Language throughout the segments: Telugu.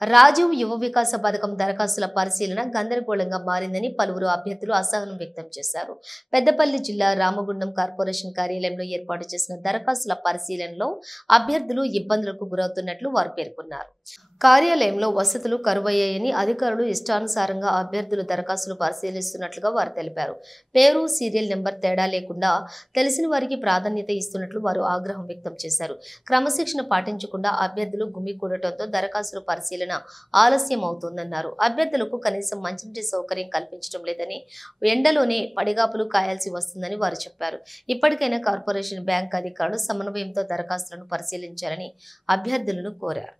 రాజీవ్ యువ వికాస పథకం దరఖాస్తుల పరిశీలన గందరగోళంగా మారిందని పలువురు అభ్యర్థులు అసహనం వ్యక్తం చేశారు. పెద్దపల్లి జిల్లా రామగుండం కార్పొరేషన్ కార్యాలయంలో ఏర్పాటు చేసిన దరఖాస్తుల పరిశీలనలో అభ్యర్థులు ఇబ్బందులకు గురవుతున్నట్లు వారు పేర్కొన్నారు. కార్యాలయంలో వసతులు కరువయ్యాయని అధికారులు ఇష్టానుసారంగా అభ్యర్థులు దరఖాస్తులు పరిశీలిస్తున్నట్లుగా వారు తెలిపారు. పేరు, సీరియల్ నెంబర్ తేడా లేకుండా తెలిసిన వారికి ప్రాధాన్యత ఇస్తున్నట్లు వారు ఆగ్రహం వ్యక్తం చేశారు. క్రమశిక్షణ పాటించకుండా అభ్యర్థులు గుమికూడటంతో దరఖాస్తుల పరిశీలన ఆలస్యం అవుతోందన్నారు. అభ్యర్థులకు కనీసం మంచినీటి సౌకర్యం కల్పించడం లేదని, ఎండలోనే పడిగాపులు కాయాల్సి వస్తుందని వారు చెప్పారు. ఇప్పటికైనా కార్పొరేషన్ బ్యాంక్ అధికారులు సమన్వయంతో దరఖాస్తులను పరిశీలించాలని అభ్యర్థులను కోరారు.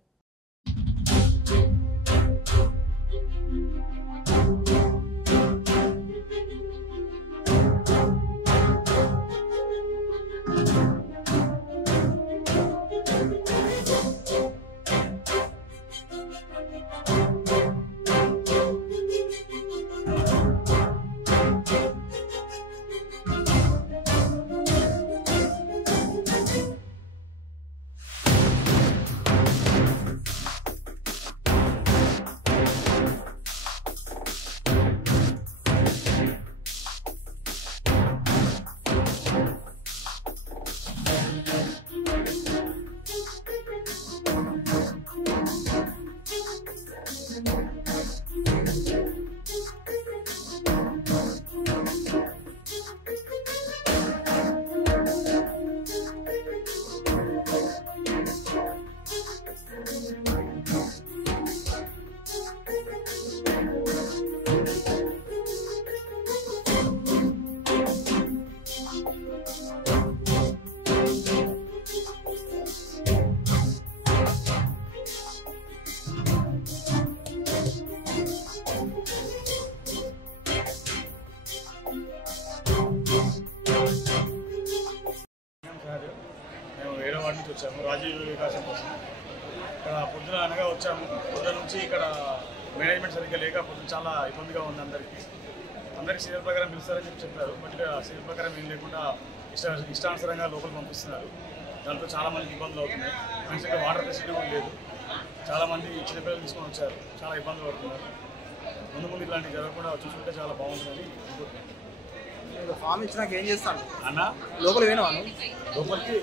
వచ్చాము రాజీవ్ వికాసం కోసం. ఇక్కడ పొద్దున అనగా వచ్చాము. పొద్దున నుంచి ఇక్కడ మేనేజ్మెంట్ సరిగ్గా లేక పొద్దున చాలా ఇబ్బందిగా ఉంది. అందరికీ సీరియల్ ప్రకారం పిలుస్తారని చెప్పారు. బట్ సీరియల్ ప్రకారం ఏం లేకుండా ఇష్టానుసారంగా లోపలికి పంపిస్తున్నారు. దాంతో చాలామందికి ఇబ్బందులు అవుతున్నాయి. మంచిగా వాటర్ ఫెసిలిటీ కూడా లేదు. చాలామంది చిన్నపిల్లలు తీసుకొని వచ్చారు. చాలా ఇబ్బందులు పడుతున్నారు. ముందు ఇట్లాంటివి జరగకుండా చూసుకుంటే చాలా బాగుంటుందని అనుకుంటున్నాను. ఫామ్ ఇచ్చినాక ఏం చేస్తాను అన్న? లోపలికి పోయినావా? లోపలికి